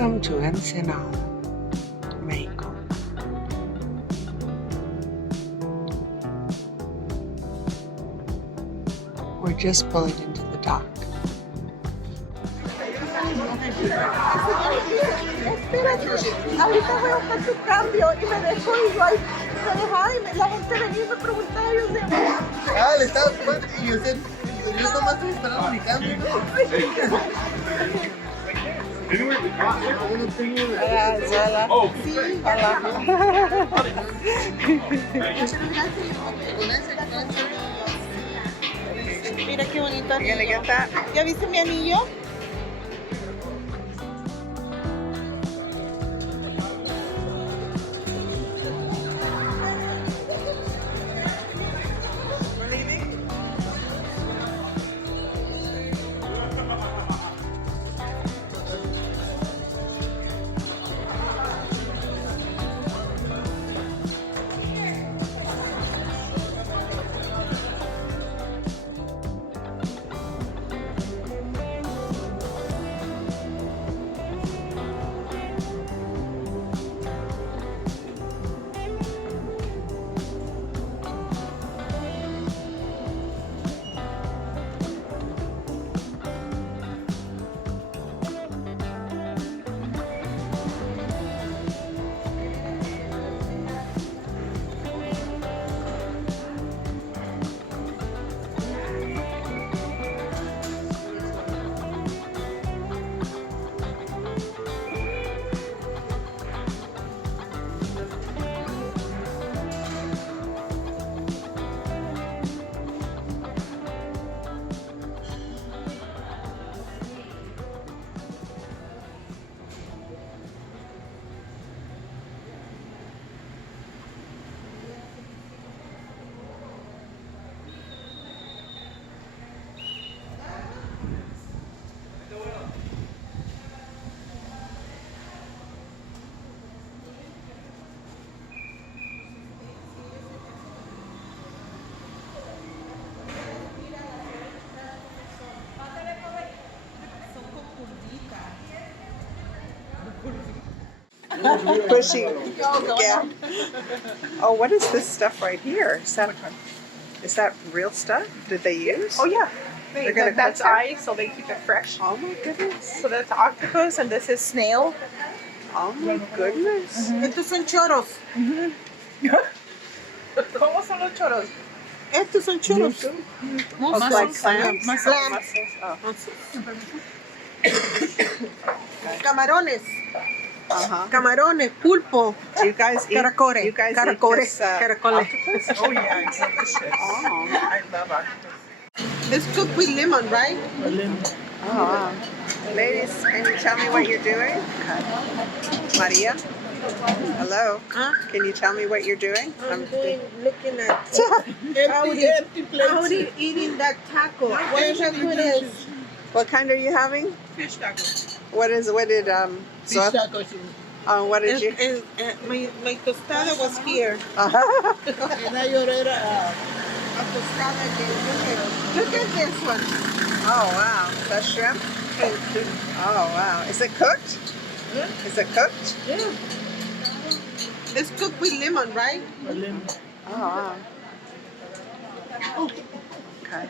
Welcome to Ensenada, Mexico. We're just pulling into the dock. Espérate, ahorita voy a buscar tu cambio y me dejo y yo ahí me dejaba y la gente venía y me preguntaba y yo decía, Le estaba esperando y yo nomás estoy esperando mi cambio. mira qué bonito anillo. ¿Ya viste mi anillo? Pushing. Yeah. Oh, what is this stuff right here? Is that real stuff? Did they use? Oh yeah. They're gonna That's cook it? ice, so they keep it fresh. Oh my goodness. So that's octopus and this is snail. Oh my goodness. Estos son choros. ¿Cómo son los choros? Estos son choros. Oh, like clams? Clams. Oh. Camarones. Uh-huh. Camarones, pulpo. Do you guys eat? Caracore. You guys Caracore. eat this Caracoles. octopus? Oh yeah, it's delicious. Oh. I love octopus. It's cooked with lemon, right? Oh, wow. Ladies, can you tell me what you're doing? Maria? Hello? Huh? Can you tell me what you're doing? Looking at Audi eating that taco. What is that food is? What kind are you having? Fish tacos. What did Fish tacos. what did you? My tostada was here. And I ordered A tostada again. Look at this one. Oh wow, that's shrimp. Oh wow, is it cooked? Yeah. Is it cooked? Yeah. It's cooked with lemon, right? Oh wow. Okay.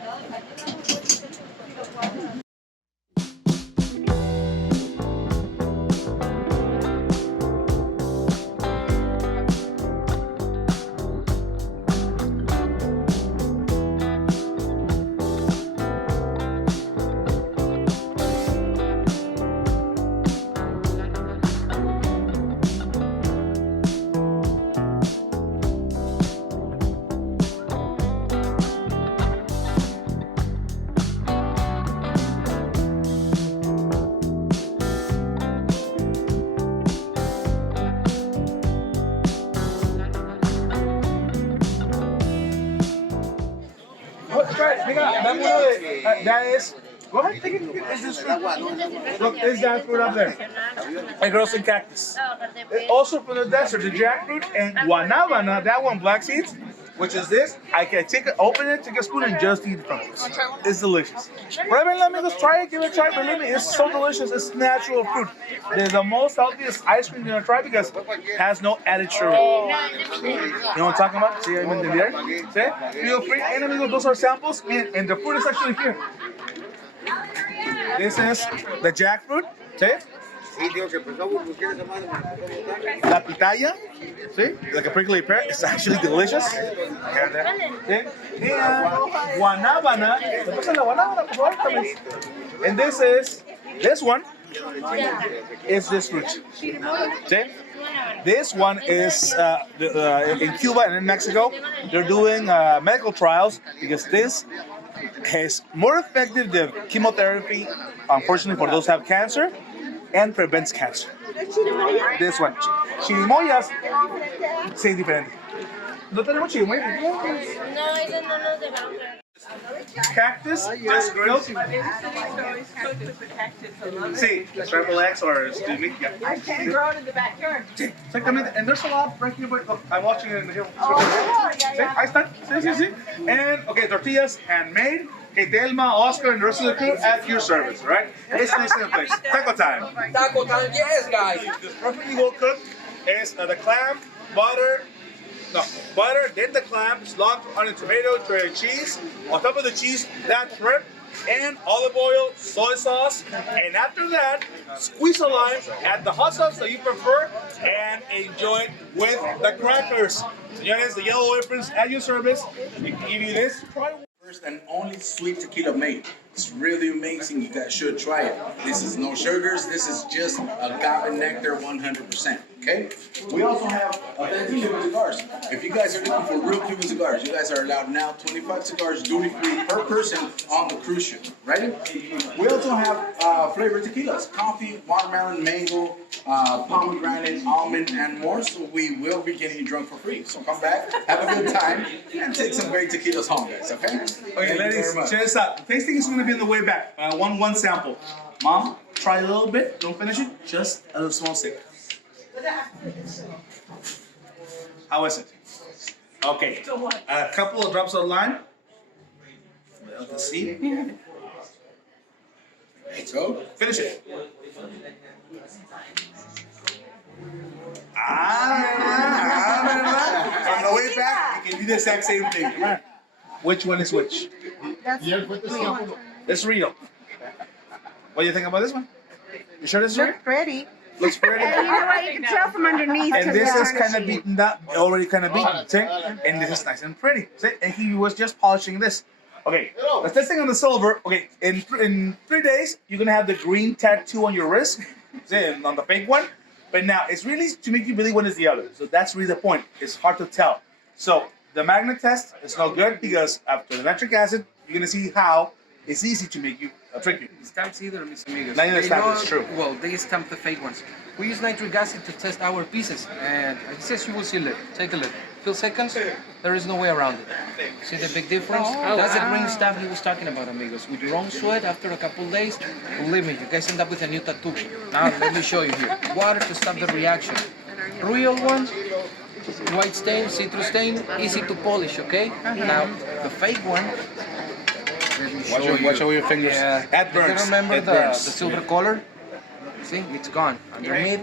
Dame uno de. That is. Go ahead, take it. Is this fruit? Look, there's jackfruit up there. And girls and cactus. Also from the desert, the jackfruit and guanabana, that one, black seeds. which is this. I can open it, take a spoon, and just eat it from it. It's delicious. Let me just try it, give it a try. Believe me, it's so delicious. It's natural fruit. It's the most healthiest ice cream you're gonna try because it has no added sugar. You know what I'm talking about? See, I'm in there. See? Feel free. And amigos, those are samples, and the fruit is actually here. This is the jackfruit. See? La pitaya, see, like a prickly pear, it's actually delicious. See? And guanábana, and this one is this fruit. See? This one is in Cuba and in Mexico, they're doing medical trials because this is more effective than chemotherapy, unfortunately, for those who have cancer, and prevents cancer. This one. Chirimoyas. Sí, diferente. No tenemos chirimoyas. No, ese no nos dejamos. Cactus, just grilled. Sí, scrambled eggs or stewed meat. Yeah. I can't grow it in the backyard. Sí, exactamente. And there's a lot right here. Look, I'm watching it in the hill. Oh, yeah, Sí, yeah. ahí están. Sí, sí, sí. And, okay, tortillas, handmade. Okay, Delma, Oscar, and the rest of the crew at your service, right? It's nice in the place. Taco time. Taco time, yes, guys. This perfectly well cooked is the clam, butter, then the clam, cilantro, onion, tomato, tray of cheese. On top of the cheese, that shrimp, and olive oil, soy sauce. And after that, squeeze a lime, add the hot sauce that you prefer, and enjoy it with the crackers. Señores, the yellow aprons at your service. We can give you this. Try one. First and only sweet tequila made. It's really amazing. You guys should try it. This is no sugars. This is just agave nectar 100%. Okay? We also have authentic Cuban cigars. If you guys are looking for real Cuban cigars, you guys are allowed now 25 cigars duty-free per person on the cruise ship. Ready? We also have flavored tequilas. Coffee, watermelon, mango, pomegranate, almond, and more. So we will be getting you drunk for free. So come back, have a good time, and take some great tequilas home, guys. Okay? Okay, ladies, check this out. The tasting is going to be on the way back. One sample. Mom, try a little bit. Don't finish it. Just a small sip. How is it? Okay. A couple of drops of lime. Let's see. So, finish it. On the way back, you can do the exact same thing. Come on. Which one is which? It's real. What do you think about this one? You sure this is real? Look pretty. Looks pretty. And you know what? You can tell from underneath. And this is kind of beaten up, already kind of beaten, see? And this is nice and pretty, see? And he was just polishing this. Okay, let's testing on the silver. Okay, in 3 days, you're gonna have the green tattoo on your wrist, see, on the fake one. But now, it's really to make you believe one is the other. So that's really the point. It's hard to tell. So the magnet test is no good because after the nitric acid, you're gonna see how it's easy to make you trick you. Stamps either, mis amigos. Neither They stamp know- is true. Well, they stamp the fake ones. We use nitric acid to test our pieces, and it says you will see it. Take a look. Few seconds, there is no way around it. See the big difference? That's the green stuff he was talking about, amigos. With your own sweat, after a couple days, believe me, you guys end up with a new tattoo. Now, let me show you here. Water to stop the reaction. Real one, white stain, citrus stain, easy to polish, okay? Now, the fake one, let me show you. Watch over your fingers. Yeah. That burns. You remember It the burns. silver color? See, it's gone. Underneath,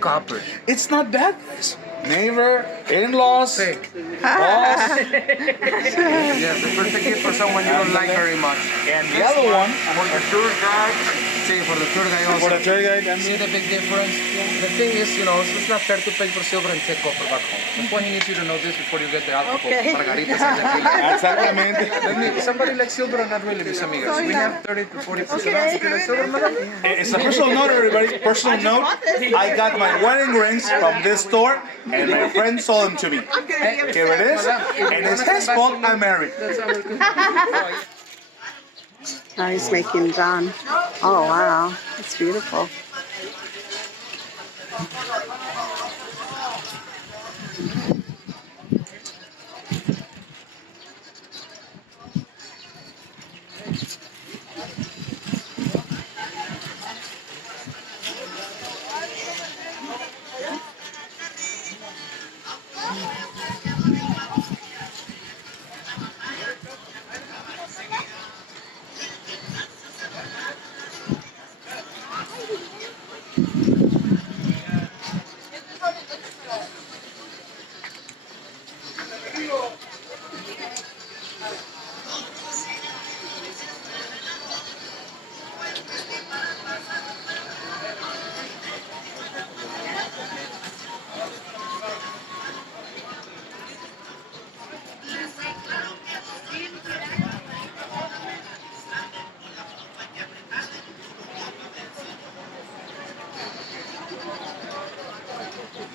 copper. It's not bad, guys. Neighbor, in-laws, Fake. boss, Yeah, the perfect gift for someone you don't like very much. and the other one For the tour guide. See, for the tour guide also. for the tour guide. And See the big difference? The thing is, you know, it's not fair to pay for silver and take copper back home. That's why he needs you to know this before you get the alcohol. Okay. Margaritas and tequila. Exactamente. Let me, somebody likes silver or not really, mis amigas? We have 30 to 40% off tequila silver, madam. It's a personal note, everybody. Personal note. I got my wedding rings from this store, and my friend sold them to me. Here it is, and it's his fault I'm married. That's our Now he's making John. Oh, wow. It's beautiful. Oh,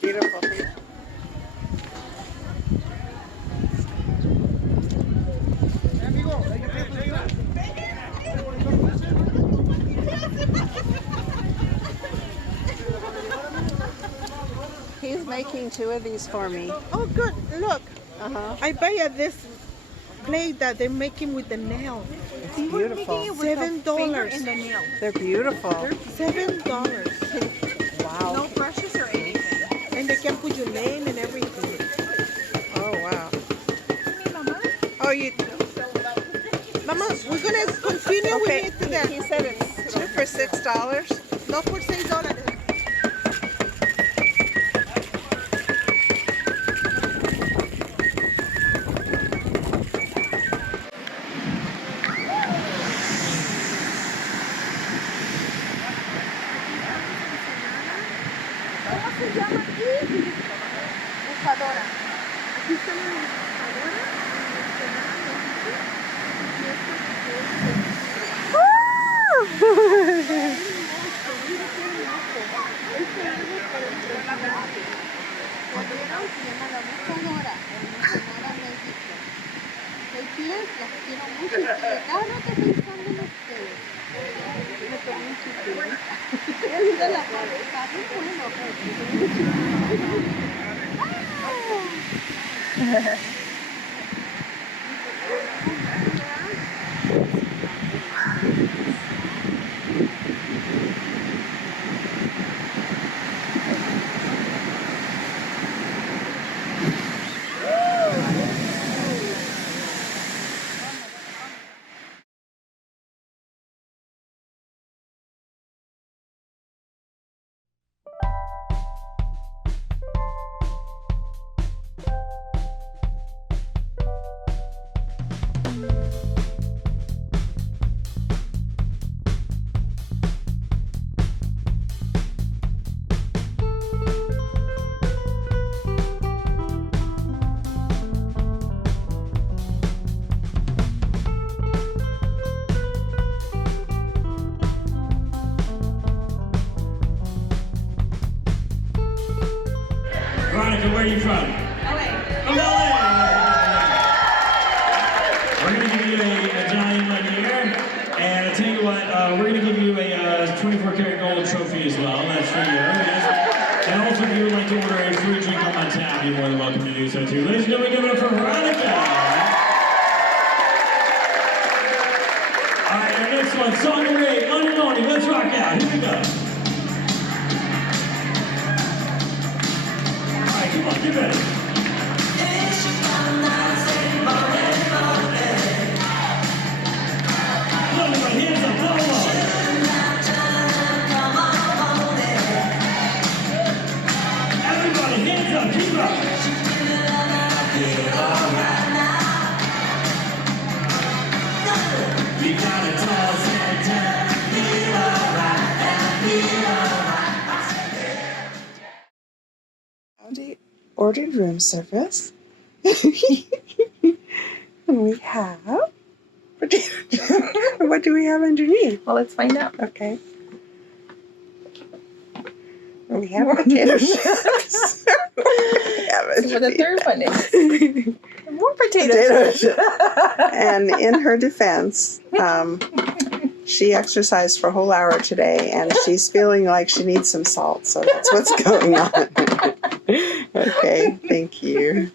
beautiful. He's making 2 of these for me. Oh, good. Look, Uh-huh. I buy this blade that they're making with the nail. It's beautiful. $7. They're beautiful. $7. Wow. No brushes or anything. And they can put your name and everything. Oh, wow. Oh, you... Mama, we're gonna continue. We Okay, need to get he said it's 2 for $6. no for $6. ¿Cómo se llama aquí? Bufadora. Aquí estamos en Bufadora, en Ensenada, México. Y esto es mira qué hermoso. Este árbol para el presidente. Cordero se llama la Bufadora, en Ensenada, México. Soy pies, los quiero mucho. Y cada rato pensando en ustedes. Me tomé un chiquillo. De la cabeza, muy bueno. Veronica, where are you from? LA. From LA! We're going to give you a medallion right here. And I'll tell you what, we're going to give you a 24-karat gold trophy as well. That's for you. Yes. And also, if you would like to order a free drink on my tab, you're more than welcome to do so too. Ladies and gentlemen, give it up for Veronica! All right, our next one, song number 8, Money Morning. Let's rock out. Here we go. Come on, get ready. Everybody, hands up, come on. Everybody, hands up, keep up. We got a tall Santa, feel alright, and feel alright. Ordered room service. And we have potato. What do we have underneath? Well, let's find out. Okay. We have potato chips. We have See what the third one is. More potatoes. And in her defense, she exercised for a whole hour today, and she's feeling like she needs some salt. So that's what's going on. Okay, thank you.